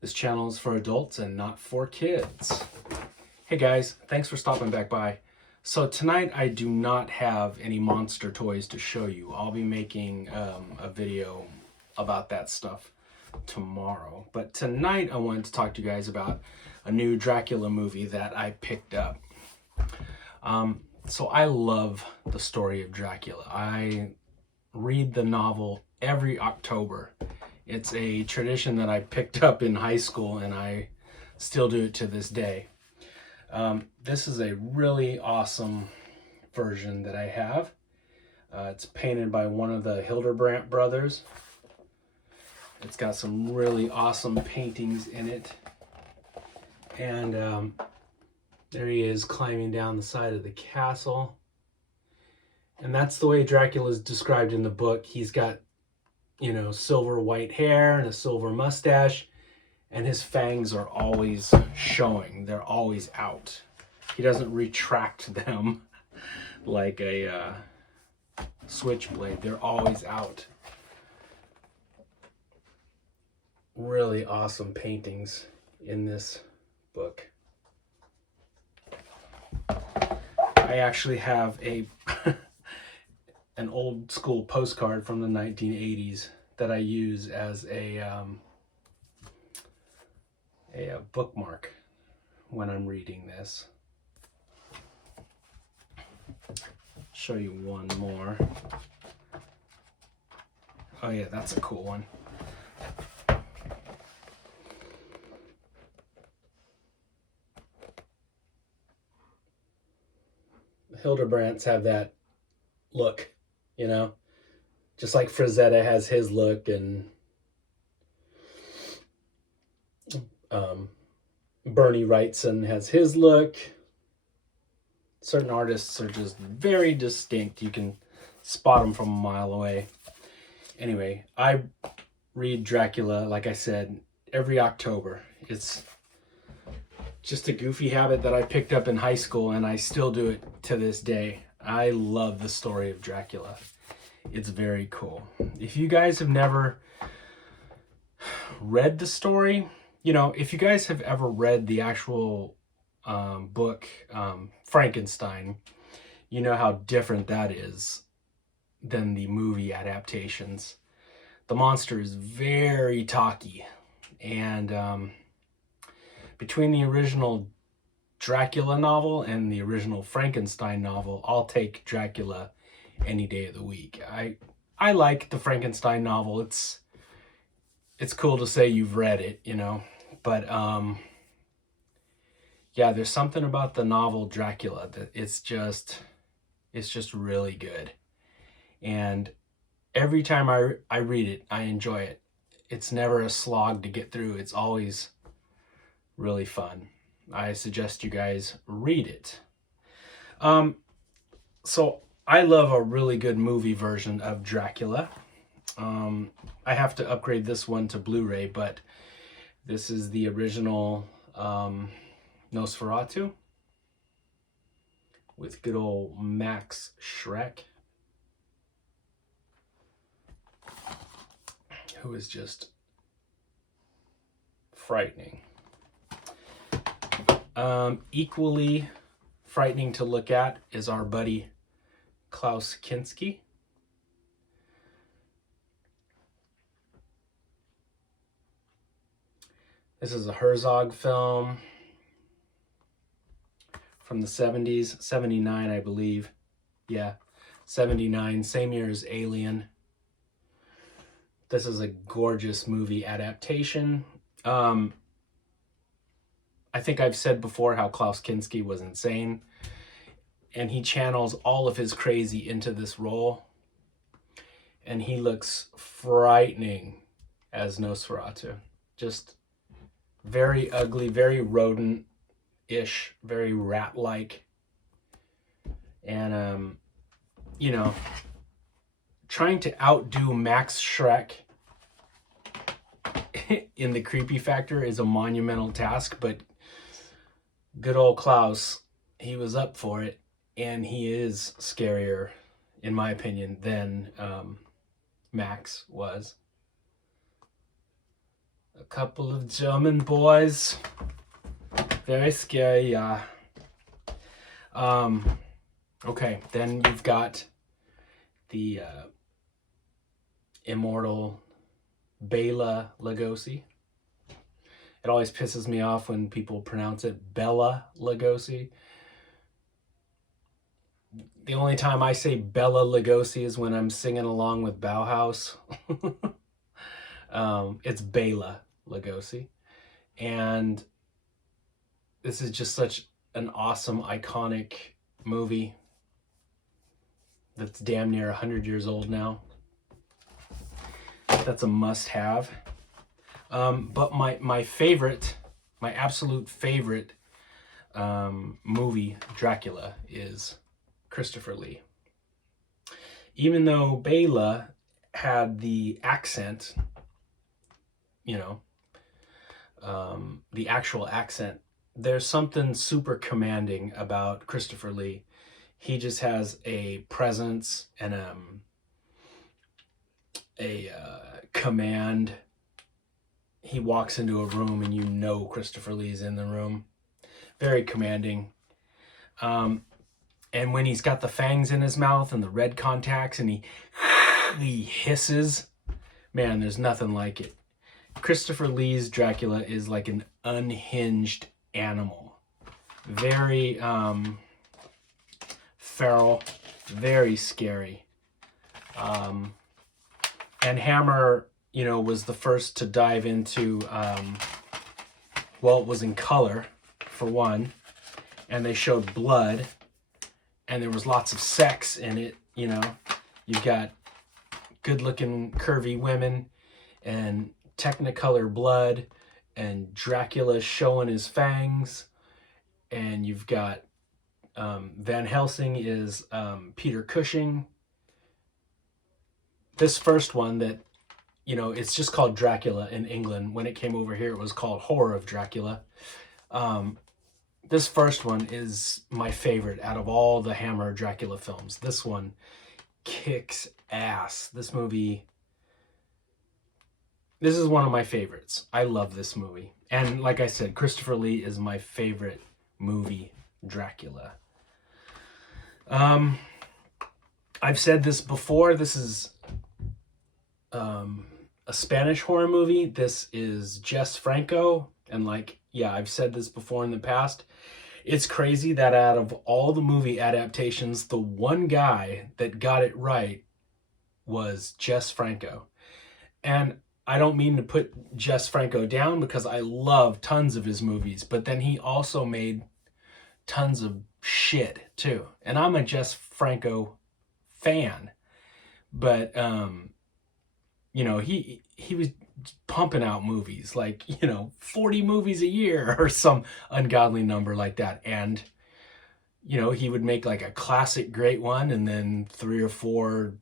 This channel is for adults and not for kids. Hey guys, thanks for stopping back by. So tonight I do not have any monster toys to show you. I'll be making a video about that stuff tomorrow. But tonight I wanted to talk to you guys about a new Dracula movie that I picked up. So I love the story of Dracula. I read the novel every October. It's a tradition that I picked up in high school and I still do it to this day. This is a really awesome version that I have. It's painted by one of the Hildebrandt brothers. It's got some really awesome paintings in it. And there he is climbing down the side of the castle. And that's the way Dracula is described in the book. He's got, you know, silver white hair and a silver mustache, and his fangs are always showing. They're always out. He doesn't retract them like a switchblade. They're always out. Really awesome paintings in this book. I actually have an old school postcard from the 1980s that I use as a bookmark when I'm reading this. Show you one more. Oh yeah, that's a cool one. Hildebrandts have that look, you know, just like Frazetta has his look, and Bernie Wrightson has his look. Certain artists are just very distinct. You can spot them from a mile away. Anyway, I read Dracula, like I said, every October. It's just a goofy habit that I picked up in high school, and I still do it to this day. I love the story of Dracula. It's very cool. If you guys have never read the story, you know, if you guys have ever read the actual book, Frankenstein, you know how different that is than the movie adaptations. The monster is very talky, and between the original Dracula novel and the original Frankenstein novel, I'll take Dracula any day of the week. I like the Frankenstein novel. It's cool to say you've read it, you know, but yeah, there's something about the novel Dracula that it's just really good. And every time I read it, I enjoy it. It's never a slog to get through. It's always really fun. I suggest you guys read it. So I love a really good movie version of Dracula. I have to upgrade this one to Blu-ray, but this is the original Nosferatu with good old Max Schreck, who is just frightening. Equally frightening to look at is our buddy Klaus Kinski. This is a Herzog film from the 70s, 79, I believe. Yeah, 79, same year as Alien. This is a gorgeous movie adaptation. I think I've said before how Klaus Kinski was insane, and he channels all of his crazy into this role, and he looks frightening as Nosferatu. Just very ugly, very rodent-ish, very rat-like, and you know, trying to outdo Max Schreck in the creepy factor is a monumental task, but good old Klaus, he was up for it, and he is scarier, in my opinion, than Max was. A couple of German boys. Very scary, yeah. Okay, then you've got the immortal Bela Lugosi. It always pisses me off when people pronounce it Bela Lugosi. The only time I say Bela Lugosi is when I'm singing along with Bauhaus. It's Bela Lugosi. And this is just such an awesome, iconic movie that's damn near 100 years old now. That's a must-have. But my favorite, my absolute favorite movie, Dracula, is Christopher Lee. Even though Bela had the accent, you know, the actual accent, there's something super commanding about Christopher Lee. He just has a presence and a command. He walks into a room and you know Christopher Lee's in the room. Very commanding. And when he's got the fangs in his mouth and the red contacts and he hisses, man, there's nothing like it. Christopher Lee's Dracula is like an unhinged animal. Very feral, very scary. And Hammer, you know, was the first to dive into, well, it was in color, for one, and they showed blood, and there was lots of sex in it, you know. You've got good-looking, curvy women, and Technicolor blood, and Dracula showing his fangs, and you've got Van Helsing is Peter Cushing. This first one that, you know, it's just called Dracula in England. When it came over here, it was called Horror of Dracula. This first one is my favorite out of all the Hammer Dracula films. This one kicks ass. This movie, this is one of my favorites. I love this movie. And like I said, Christopher Lee is my favorite movie, Dracula. I've said this before. This is a Spanish horror movie. This is Jess Franco. And like, yeah, I've said this before in the past. It's crazy that out of all the movie adaptations, the one guy that got it right was Jess Franco. And I don't mean to put Jess Franco down because I love tons of his movies, but then he also made tons of shit too. And I'm a Jess Franco fan, but you know, he was pumping out movies like, you know, 40 movies a year or some ungodly number like that. And, you know, he would make like a classic great one and then 3 or 4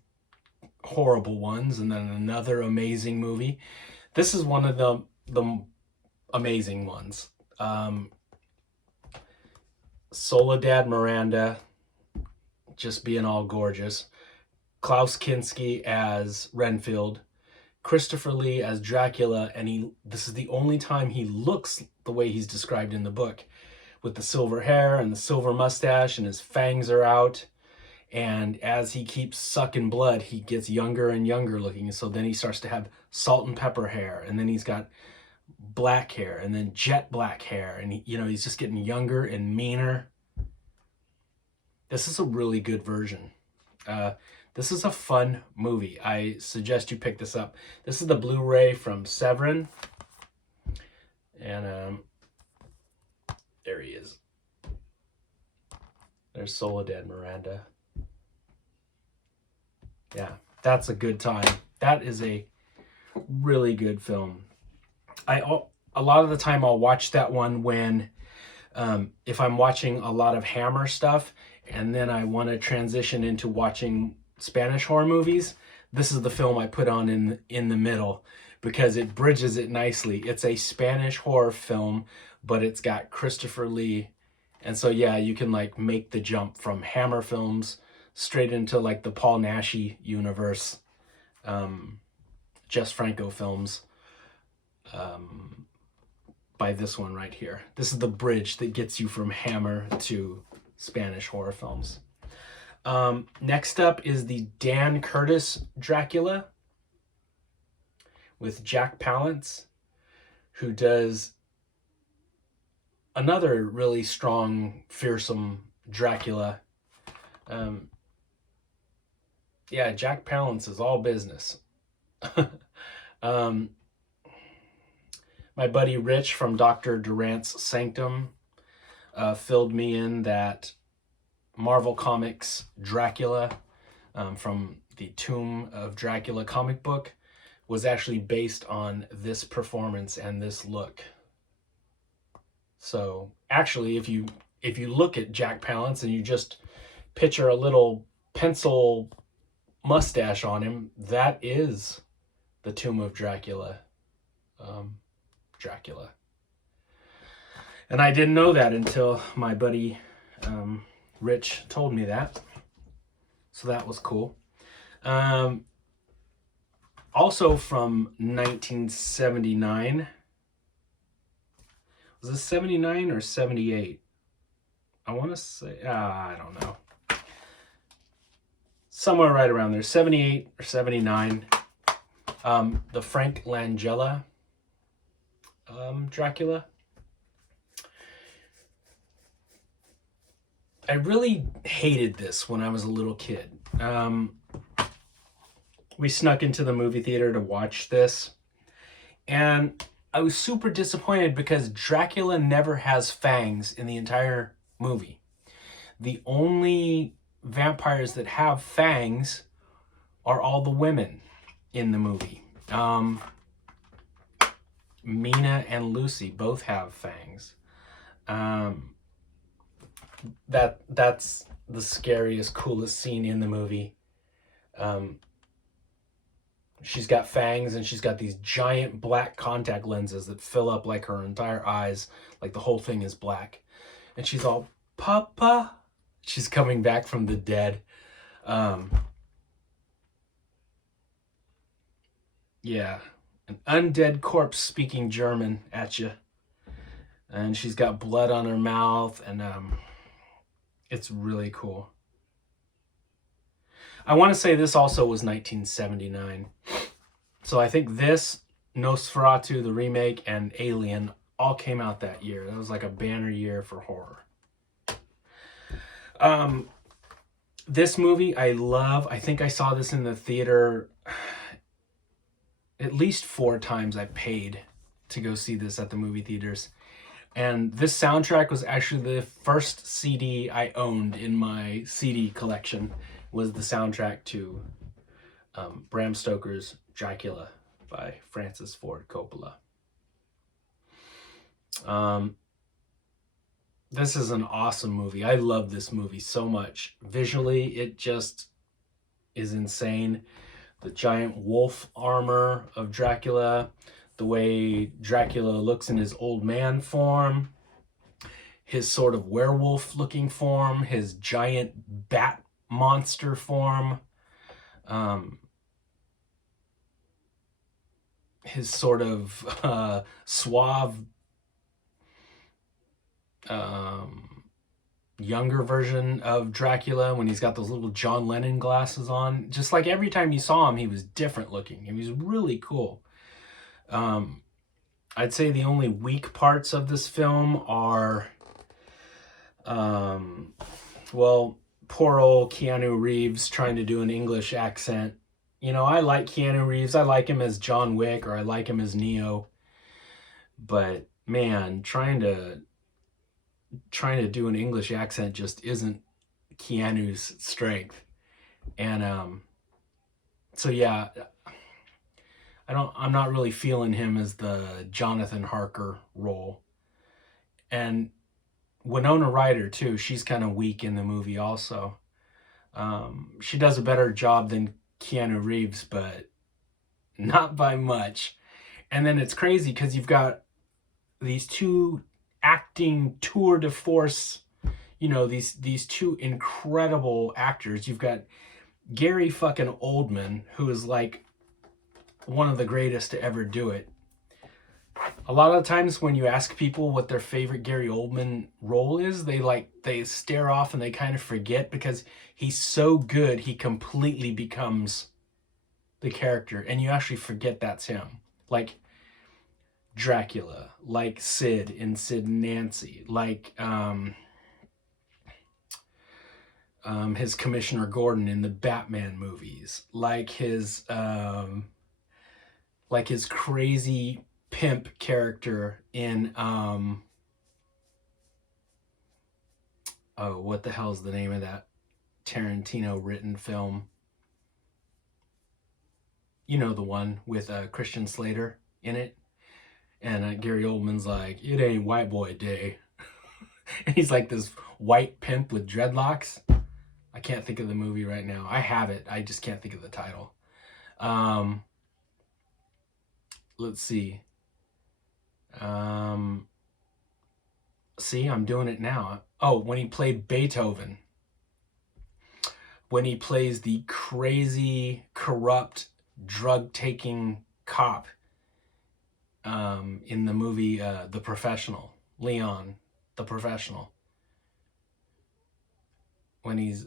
horrible ones and then another amazing movie. This is one of the amazing ones. Soledad Miranda just being all gorgeous. Klaus Kinski as Renfield. Christopher Lee as Dracula, and this is the only time he looks the way he's described in the book, with the silver hair and the silver mustache and his fangs are out. And as he keeps sucking blood, he gets younger and younger looking. So then he starts to have salt and pepper hair, and then he's got black hair, and then jet black hair, and you know, he's just getting younger and meaner. This is a really good version. This is a fun movie. I suggest you pick this up. This is the Blu-ray from Severin. And there he is. There's Soledad Miranda. Yeah, that's a good time. That is a really good film. A lot of the time I'll watch that one when, if I'm watching a lot of Hammer stuff, and then I want to transition into watching Spanish horror movies, this is the film I put on in the middle because it bridges it nicely. It's a Spanish horror film, but it's got Christopher Lee. And so, yeah, you can like make the jump from Hammer films straight into like the Paul Naschy universe, Jess Franco films. by this one right here. This is the bridge that gets you from Hammer to Spanish horror films. Next up is the Dan Curtis Dracula with Jack Palance, who does another really strong, fearsome Dracula. Yeah, Jack Palance is all business. My buddy Rich from Dr. Durant's Sanctum filled me in that Marvel Comics Dracula from the Tomb of Dracula comic book was actually based on this performance and this look. So actually, if you look at Jack Palance and you just picture a little pencil mustache on him, that is the Tomb of Dracula. Dracula. And I didn't know that until my buddy Rich told me that. So that was cool. Also from 1979. Was this 79 or 78? I want to say, I don't know. Somewhere right around there, 78 or 79. The Frank Langella Dracula. I really hated this when I was a little kid. We snuck into the movie theater to watch this, and I was super disappointed because Dracula never has fangs in the entire movie. The only vampires that have fangs are all the women in the movie. Mina and Lucy both have fangs. That's the scariest, coolest scene in the movie. She's got fangs and she's got these giant black contact lenses that fill up like her entire eyes, like the whole thing is black. And she's all, Papa. She's coming back from the dead. Yeah, an undead corpse speaking German at you. And she's got blood on her mouth, and it's really cool. I want to say this also was 1979. So I think this, Nosferatu, the remake, and Alien all came out that year. That was like a banner year for horror. This movie I love. I think I saw this in the theater at least 4 times. I paid to go see this at the movie theaters. And this soundtrack was actually the first CD I owned in my CD collection, was the soundtrack to Bram Stoker's Dracula by Francis Ford Coppola. This is an awesome movie. I love this movie so much. Visually, it just is insane. The giant wolf armor of Dracula, the way Dracula looks in his old man form, his sort of werewolf looking form, his giant bat monster form, his sort of suave younger version of Dracula when he's got those little John Lennon glasses on. Just like every time you saw him, he was different looking. He was really cool. I'd say the only weak parts of this film are, well, poor old Keanu Reeves trying to do an English accent. You know, I like Keanu Reeves. I like him as John Wick, or I like him as Neo. But man, trying to do an English accent just isn't Keanu's strength. And so yeah, I'm not really feeling him as the Jonathan Harker role. And Winona Ryder too, she's kind of weak in the movie also. She does a better job than Keanu Reeves, but not by much. And then it's crazy because you've got these two acting tour de force, you know, these two incredible actors. You've got Gary fucking Oldman, who is like one of the greatest to ever do it. A lot of times when you ask people what their favorite Gary Oldman role is, they stare off and they kind of forget, because he's so good, he completely becomes the character and you actually forget that's him. Like Dracula, like Sid in Sid and Nancy, like his Commissioner Gordon in the Batman movies, like his crazy pimp character in oh, what the hell is the name of that Tarantino written film? You know, the one with Christian Slater in it, and Gary Oldman's like, "It ain't white boy day," and he's like this white pimp with dreadlocks. I can't think of the movie right now. I have it. I just can't think of the title. Let's see. See, I'm doing it now. Oh, when he played Beethoven. When he plays the crazy, corrupt, drug-taking cop in the movie The Professional. Leon, The Professional. When he's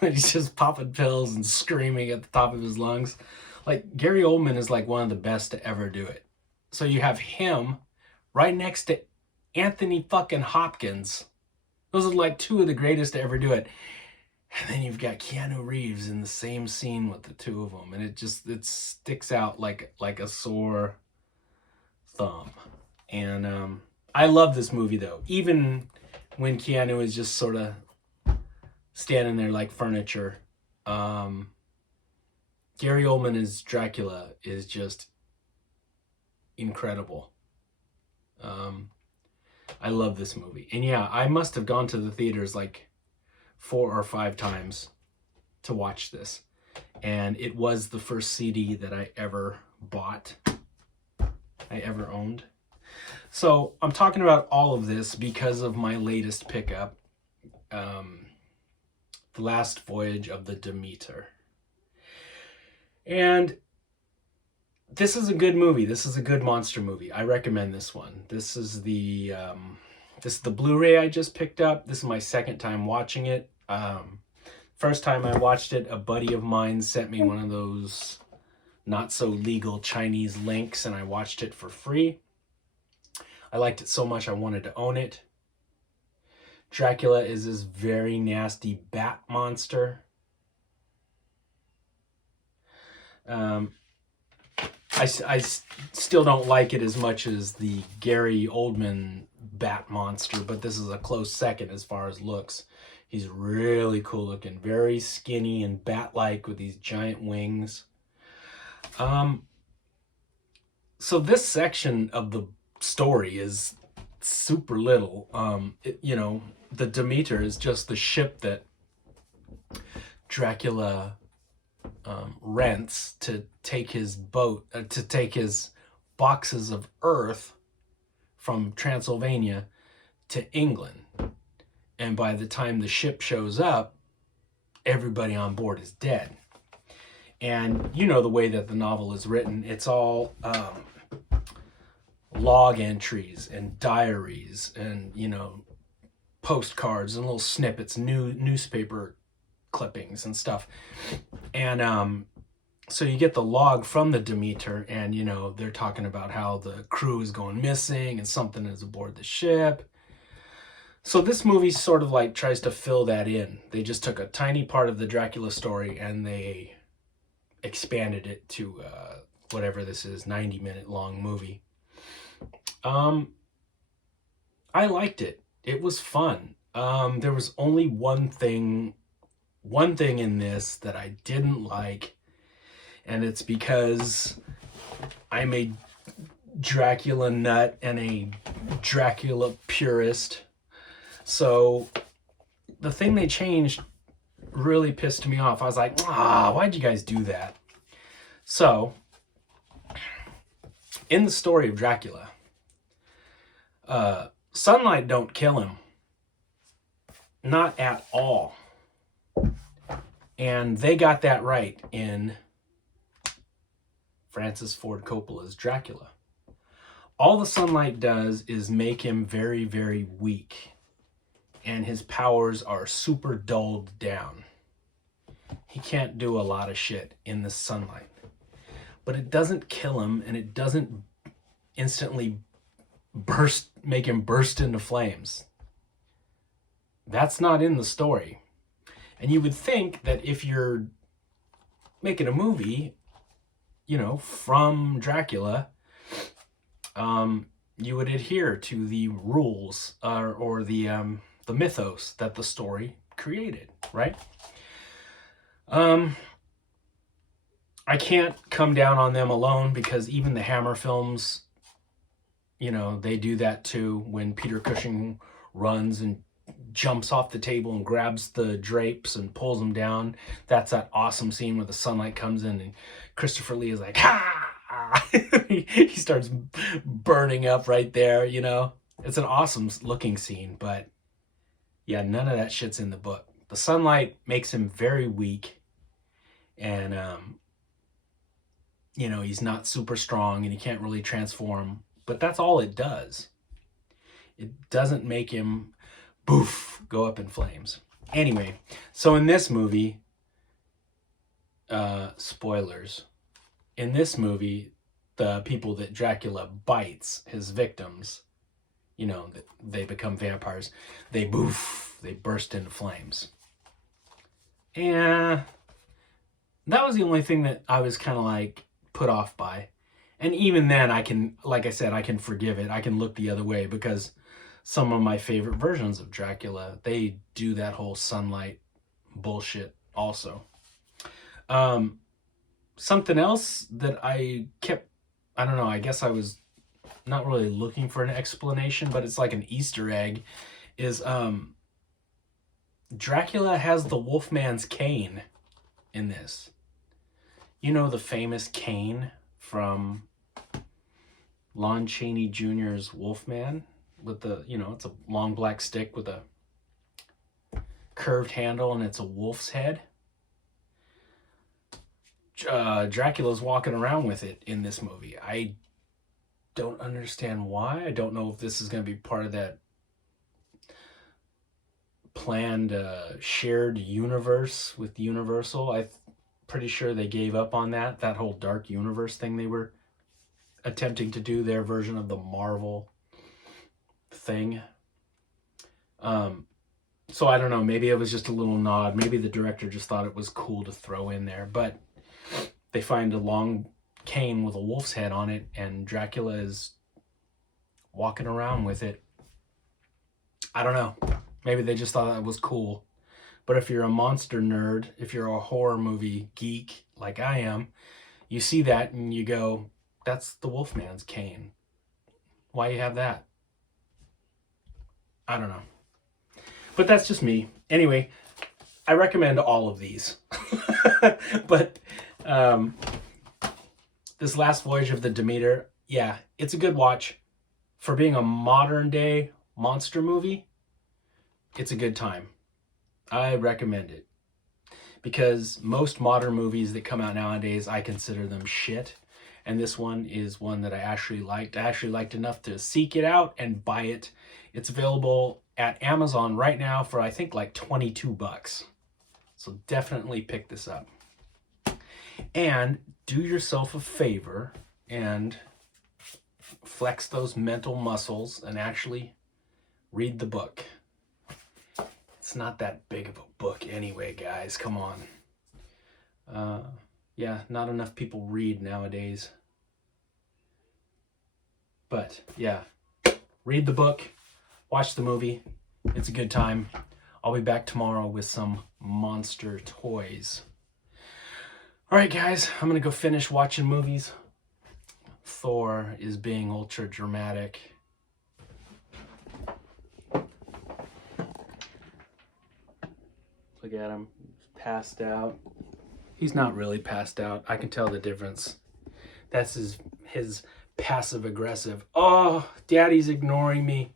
when he's just popping pills and screaming at the top of his lungs. Like, Gary Oldman is like one of the best to ever do it. So you have him right next to Anthony fucking Hopkins. Those are like two of the greatest to ever do it. And then you've got Keanu Reeves in the same scene with the two of them, and it sticks out like a sore thumb. And I love this movie though, even when Keanu is just sort of standing there like furniture. Gary Oldman as Dracula is just incredible. I love this movie. And yeah, I must have gone to the theaters like 4 or 5 times to watch this. And it was the first CD that I ever bought, I ever owned. So I'm talking about all of this because of my latest pickup, The Last Voyage of the Demeter. And this is a good movie. This is a good monster movie. I recommend this one. This is the Blu-ray I just picked up. This is my second time watching it. First time I watched it, a buddy of mine sent me one of those not so legal Chinese links, and I watched it for free. I liked it so much I wanted to own it. Dracula is this very nasty bat monster. I still don't like it as much as the Gary Oldman bat monster, but this is a close second as far as looks. He's really cool looking, very skinny and bat-like with these giant wings. So this section of the story is super little. The Demeter is just the ship that Dracula rents to take his boxes of earth from Transylvania to England. And by the time the ship shows up, everybody on board is dead. And you know the way that the novel is written, it's all log entries and diaries and, postcards and little snippets, newspaper clippings and stuff. And so you get the log from the Demeter, and they're talking about how the crew is going missing and something is aboard the ship. So this movie sort of like tries to fill that in. They just took a tiny part of the Dracula story and they expanded it to whatever this is, 90-minute long movie. I liked it. It was fun. There was only one thing in this that I didn't like, and it's because I'm a Dracula nut and a Dracula purist. So the thing they changed really pissed me off. I was like, why'd you guys do that? So in the story of Dracula, sunlight don't kill him. Not at all. And they got that right in Francis Ford Coppola's Dracula. all the sunlight does is make him very, very weak. And his powers are super dulled down. He can't do a lot of shit in the sunlight. But it doesn't kill him, and it doesn't instantly make him burst into flames. That's not in the story. And you would think that if you're making a movie, you know, from Dracula, you would adhere to the rules or the mythos that the story created, right? I can't come down on them alone, because even the Hammer films, you know, they do that too. When Peter Cushing runs and jumps off the table and grabs the drapes and pulls them down, that's that awesome scene where the sunlight comes in and Christopher Lee is like, ha! He starts burning up right there, you know. It's an awesome looking scene, but yeah, none of that shit's in the book. The sunlight makes him very weak, and you know, he's not super strong and he can't really transform, but that's all it does. It doesn't make him boof, go up in flames. Anyway, so in this movie, spoilers, in this movie, the people that Dracula bites, his victims, you know, they become vampires, they boof, they burst into flames. And that was the only thing that I was kind of like put off by. And even then, I can, like I said, I can forgive it. I can look the other way, because some of my favorite versions of Dracula, they do that whole sunlight bullshit also. Something else that I don't know, I guess I was not really looking for an explanation, but it's like an Easter egg, is Dracula has the Wolfman's cane in this. You know, the famous cane from Lon Chaney Jr.'s Wolfman, with the, you know, it's a long black stick with a curved handle and it's a wolf's head. Dracula's walking around with it in this movie. I don't understand why. I don't know if this is going to be part of that planned shared universe with Universal. I'm pretty sure they gave up on that whole dark universe thing they were attempting to do, their version of the Marvel thing. So I don't know, maybe it was just a little nod. Maybe the director just thought it was cool to throw in there, but they find a long cane with a wolf's head on it, and Dracula is walking around with it. I don't know. Maybe they just thought it was cool. But if you're a monster nerd, if you're a horror movie geek like I am, you see that and you go, that's the Wolfman's cane. Why you have that? I don't know. But that's just me. Anyway, I recommend all of these. But this last voyage of the Demeter, yeah, it's a good watch. For being a modern day monster movie, it's a good time. I recommend it. Because most modern movies that come out nowadays, I consider them shit. And this one is one that I actually liked. I actually liked enough to seek it out and buy it. It's available at Amazon right now for, I think, like $22. So definitely pick this up. And do yourself a favor and flex those mental muscles and actually read the book. It's not that big of a book anyway, guys. Come on. Yeah, not enough people read nowadays. But yeah, read the book, watch the movie. It's a good time. I'll be back tomorrow with some monster toys. All right, guys, I'm going to go finish watching movies. Thor is being ultra dramatic. Look at him, passed out. He's not really passed out. I can tell the difference. That's his passive aggressive. Oh, Daddy's ignoring me.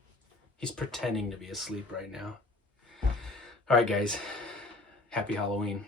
He's pretending to be asleep right now. All right, guys. Happy Halloween.